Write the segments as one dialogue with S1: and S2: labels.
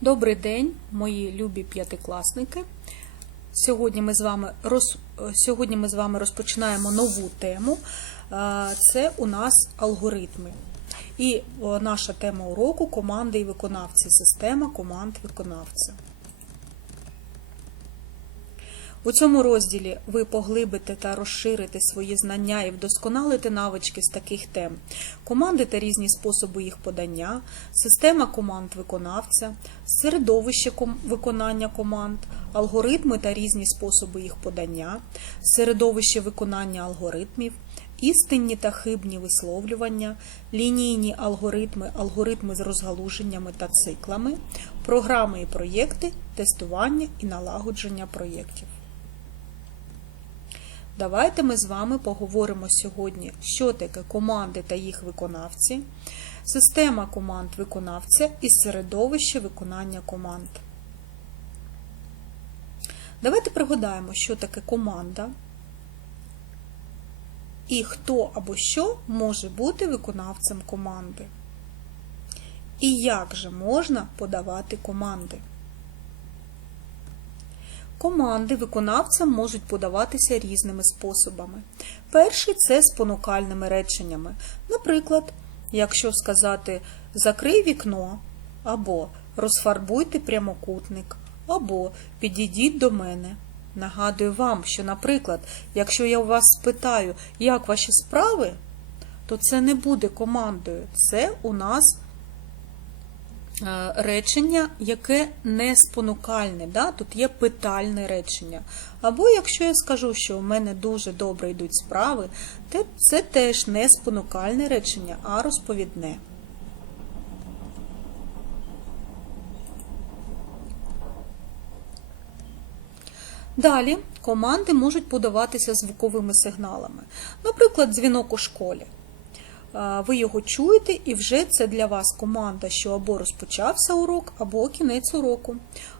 S1: Добрий день, мої любі п'ятикласники. Сьогодні ми з вами роз... Сьогодні ми з вами розпочинаємо нову тему. Е, Це у нас алгоритми. І наша тема уроку команди і виконавці. Система команд виконавця. У цьому розділі ви поглибите та розширите свої знання і вдосконалите навички з таких тем: команди та різні способи їх подання, система команд виконавця, середовище виконання команд, алгоритми та різні способи їх подання, середовище виконання алгоритмів, істинні та хибні висловлювання, лінійні алгоритми, алгоритми з розгалуженнями та циклами, програми і проєкти, тестування і налагодження проєктів. Давайте ми з вами поговоримо сьогодні, що таке команди та їх виконавці, система команд виконавця і середовище виконання команд. Давайте пригадаємо, що таке команда і хто або що може бути виконавцем команди. І як же можна подавати команди. Команди виконавцям можуть подаватися різними способами. Перший це спонукальними реченнями. Наприклад, якщо сказати закрий вікно, або розфарбуйте прямокутник, або підійдіть до мене. Нагадую вам, що, наприклад, якщо я у вас спитаю, як ваші справи, то це не буде командою. Це у нас речення, яке не спонукальне, да? тут є питальне речення. Або якщо я скажу, що у мене дуже добре йдуть справи, то це теж не спонукальне речення, а розповідне. Далі команди можуть подаватися звуковими сигналами. Наприклад, дзвінок у школі. Ви його чуєте, і вже це для вас команда, що або розпочався урок, або кінець уроку.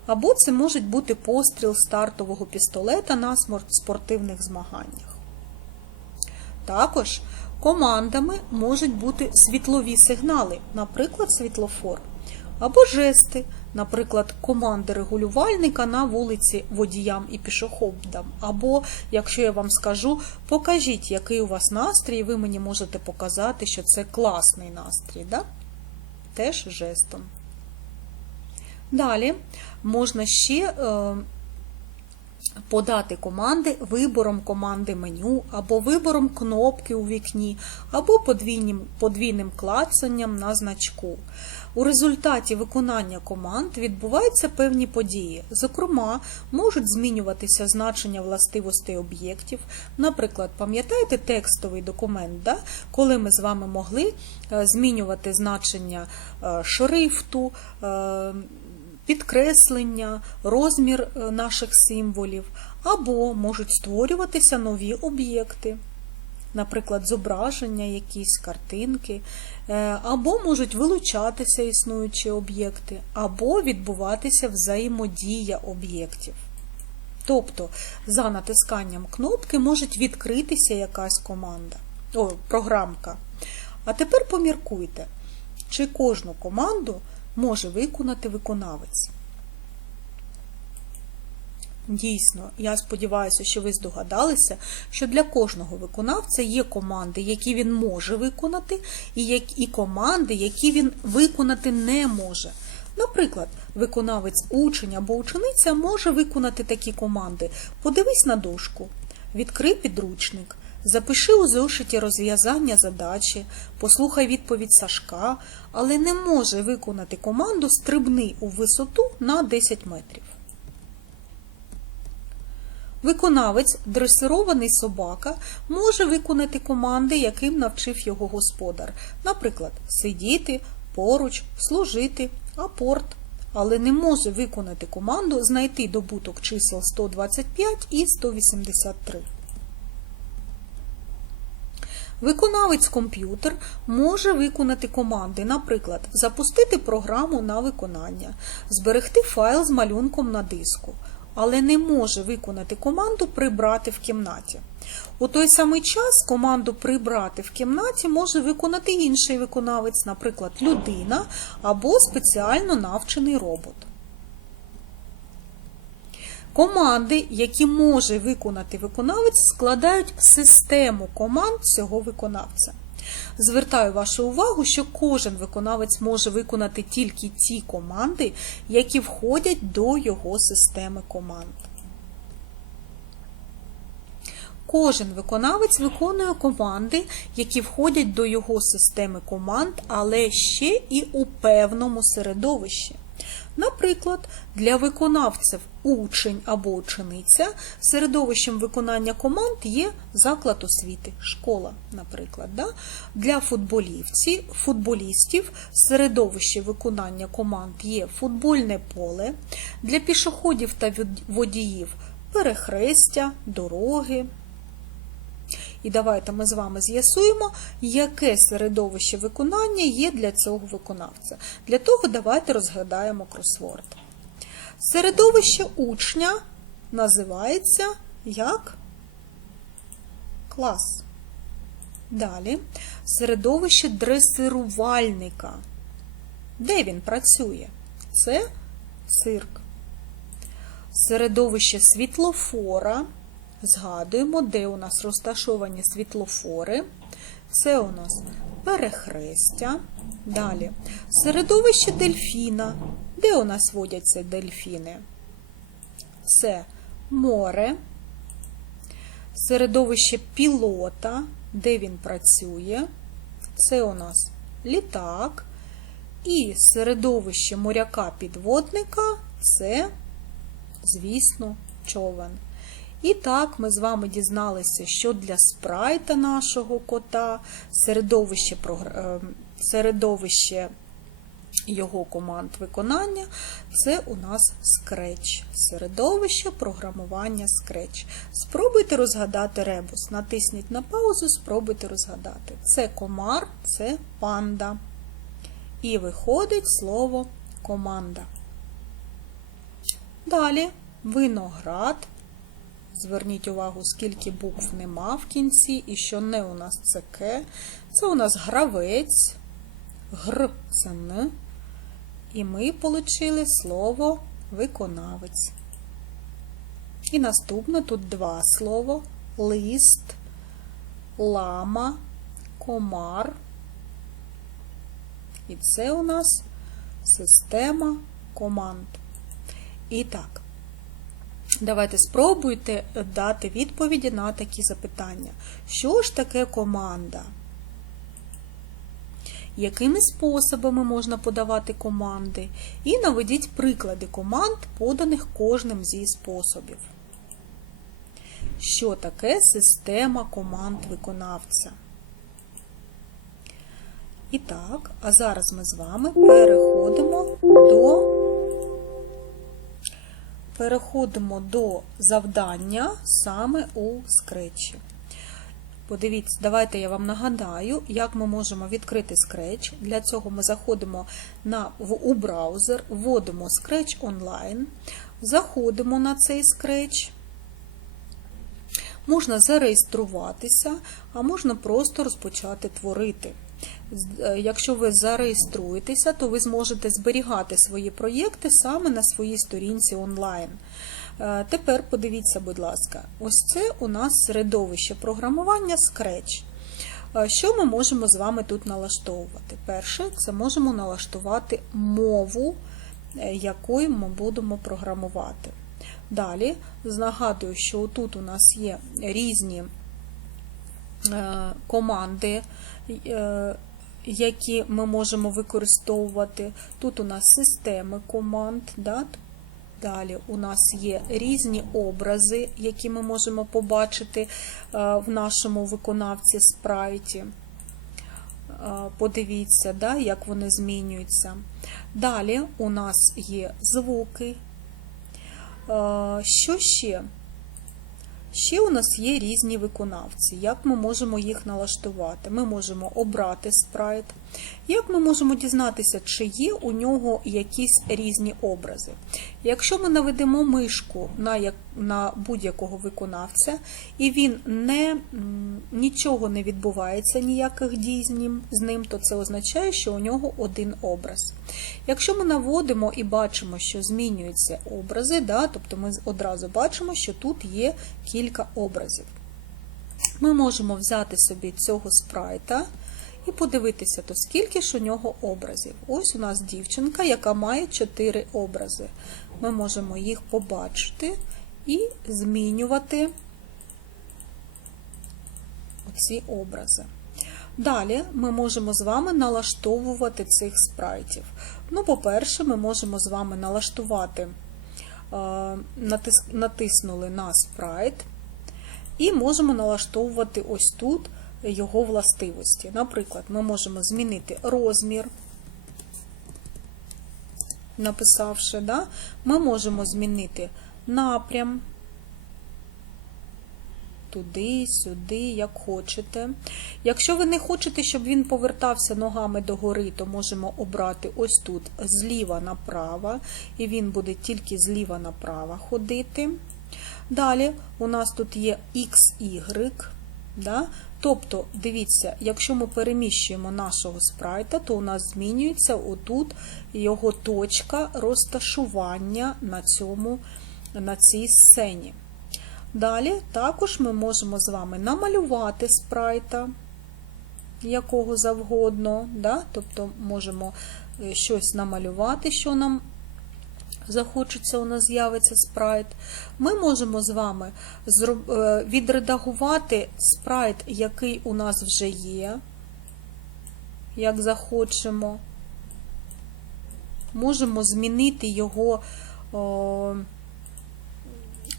S1: Або це може бути постріл стартового пістолета на спортивних змаганнях. Також командами можуть бути світлові сигнали, наприклад, світлофор, або жести, наприклад, команди регулювальника на вулиці водіям і пішоходам. Або, якщо я вам скажу, покажіть, який у вас настрій, ви мені можете показати, що це класний настрій. Да? Теж жестом. Далі можна ще е, подати команди вибором команди меню, або вибором кнопки у вікні, або подвійним, подвійним клацанням на значку. У результаті виконання команд відбуваються певні події. Зокрема, можуть змінюватися значення властивостей об'єктів. Наприклад, пам'ятаєте текстовий документ, да? коли ми з вами могли е, змінювати значення е, шрифту, е, підкреслення, розмір наших символів, або можуть створюватися нові об'єкти, наприклад, зображення, якісь картинки, е, або можуть вилучатися існуючі об'єкти, або відбуватися взаємодія об'єктів. Тобто, за натисканням кнопки може відкритися якась команда, о, програмка. А тепер поміркуйте, чи кожну команду може виконати виконавець. Дійсно, я сподіваюся, що ви здогадалися, що для кожного виконавця є команди, які він може виконати, і команди, які він виконати не може. Наприклад, виконавець учень або учениця може виконати такі команди: подивись на дошку, відкрий підручник, запиши у зошиті розв'язання задачі, послухай відповідь Сашка, але не може виконати команду стрибни у висоту на 10 метрів. Виконавець, дресирований собака, може виконати команди, яким навчив його господар. Наприклад, сидіти, поруч, служити, апорт, але не може виконати команду знайти добуток чисел 125 і 183. Виконавець комп'ютер може виконати команди, наприклад, запустити програму на виконання, зберегти файл з малюнком на диску. Але не може виконати команду прибрати в кімнаті. У той самий час команду прибрати в кімнаті може виконати інший виконавець, наприклад, людина або спеціально навчений робот. Команди, які може виконати виконавець, складають систему команд цього виконавця. Звертаю вашу увагу, що кожен виконавець може виконати тільки ті команди, які входять до його системи команд. Кожен виконавець виконує команди, які входять до його системи команд, але ще і у певному середовищі. Наприклад, для виконавців учень або учениця середовищем виконання команд є заклад освіти, школа, наприклад. Да? Для футболівців, футболістів середовище виконання команд є футбольне поле, для пішоходів та водіїв перехрестя, дороги. І давайте ми з вами з'ясуємо, яке середовище виконання є для цього виконавця. Для того давайте розгадаємо кросворд. Середовище учня називається як клас. Далі середовище дресирувальника. Де він працює? Це цирк. Середовище світлофора. Згадуємо, де у нас розташовані світлофори. Це у нас перехрестя. Далі середовище дельфіна. Де у нас водяться дельфіни? Це море, середовище пілота, де він працює. Це у нас літак. І середовище моряка-підводника це, звісно, човен. І так, ми з вами дізналися, що для спрайта нашого кота середовище, середовище його команд виконання це у нас Scratch. Середовище програмування Scratch. Спробуйте розгадати ребус. Натисніть на паузу, спробуйте розгадати. Це комар, це панда. І виходить слово команда. Далі виноград. Зверніть увагу, скільки букв нема в кінці, і що не у нас це К. Це у нас гравець, гр це Н. І ми отримали слово виконавець. І наступне тут два слова: лист, лама, комар. І це у нас система команд. І так. Давайте спробуйте дати відповіді на такі запитання. Що ж таке команда? Якими способами можна подавати команди? І наведіть приклади команд, поданих кожним зі способів. Що таке система команд виконавця? І так, а зараз ми з вами переходимо до переходимо до завдання саме у скретчі. Подивіться, давайте я вам нагадаю, як ми можемо відкрити Scratch. Для цього ми заходимо на, в, у браузер, вводимо Scratch Online, заходимо на цей Scratch. Можна зареєструватися, а можна просто розпочати творити. Е, якщо ви зареєструєтеся, то ви зможете зберігати свої проєкти саме на своїй сторінці онлайн. Е, тепер подивіться, будь ласка, ось це у нас середовище програмування Scratch. Е, що ми можемо з вами тут налаштовувати? Перше, це можемо налаштувати мову, якою ми будемо програмувати. Далі, нагадую, що тут у нас є різні команди, які ми можемо використовувати. Тут у нас системи команд. Да? Далі у нас є різні образи, які ми можемо побачити е, в нашому виконавці спрайті. Е, подивіться, да, як вони змінюються. Далі у нас є звуки. Е, що ще? Ще у нас є різні виконавці. Як ми можемо їх налаштувати? Ми можемо обрати спрайт, Як ми можемо дізнатися, чи є у нього якісь різні образи? Якщо ми наведемо мишку на, на будь-якого виконавця, і він не, нічого не відбувається, ніяких дій з ним, з ним, то це означає, що у нього один образ. Якщо ми наводимо і бачимо, що змінюються образи, да, тобто ми одразу бачимо, що тут є кілька образів. Ми можемо взяти собі цього спрайта і подивитися, то скільки ж у нього образів. Ось у нас дівчинка, яка має 4 образи. Ми можемо їх побачити і змінювати ці образи. Далі ми можемо з вами налаштовувати цих спрайтів. Ну, по-перше, ми можемо з вами налаштувати, е, натиснули на спрайт, і можемо налаштовувати ось тут його властивості. Наприклад, ми можемо змінити розмір, написавши, да? ми можемо змінити напрям. Туди, сюди, як хочете. Якщо ви не хочете, щоб він повертався ногами догори, то можемо обрати ось тут зліва направо, і він буде тільки зліва направо ходити. Далі у нас тут є XY. Да? Тобто, дивіться, якщо ми переміщуємо нашого спрайта, то у нас змінюється отут його точка розташування на, цьому, на цій сцені. Далі також ми можемо з вами намалювати спрайта якого завгодно, да? тобто можемо е, щось намалювати, що нам захочеться, у нас з'явиться спрайт. Ми можемо з вами е, відредагувати спрайт, який у нас вже є, як захочемо. Можемо змінити його о,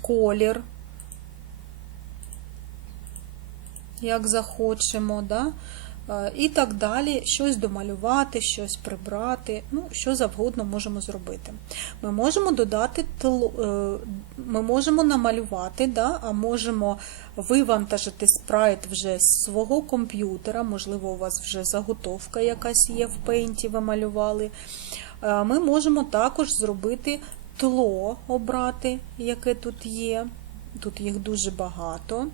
S1: колір, як захочемо, да? Е, і так далі, щось домалювати, щось прибрати, ну, що завгодно можемо зробити. Ми можемо додати е, ми можемо намалювати, да? а можемо вивантажити спрайт вже з свого комп'ютера, можливо, у вас вже заготовка якась є в пейнті, ви малювали. Е, Ми можемо також зробити тло, обрати, яке тут є. Тут їх дуже багато.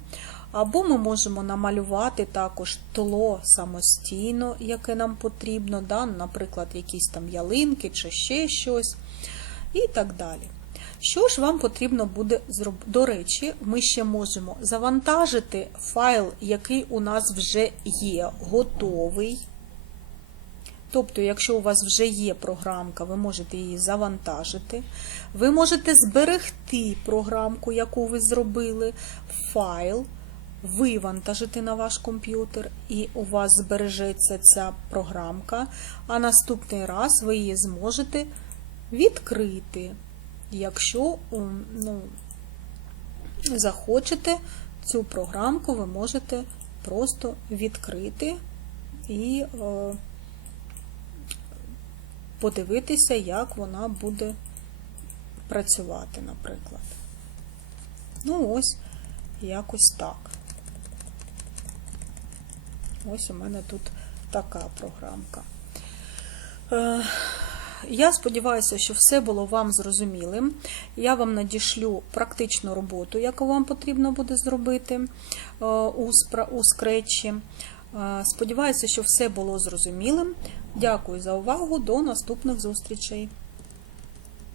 S1: Або ми можемо намалювати також тло самостійно, яке нам потрібно, да? наприклад, якісь там ялинки чи ще щось, і так далі. Що ж вам потрібно буде зробити? До речі, ми ще можемо завантажити файл, який у нас вже є, готовий. Тобто, якщо у вас вже є програмка, ви можете її завантажити. Ви можете зберегти програмку, яку ви зробили, файл, вивантажити на ваш комп'ютер, і у вас збережеться ця програмка, а наступний раз ви її зможете відкрити, якщо ну, захочете цю програмку, ви можете просто відкрити і е, подивитися, як вона буде працювати, наприклад. Ну, ось якось так. Ось у мене тут така програмка. Е, Я сподіваюся, що все було вам зрозумілим. Я вам надішлю практичну роботу, яку вам потрібно буде зробити е, у скретчі. Е, Сподіваюся, що все було зрозумілим. Дякую за увагу. До наступних зустрічей.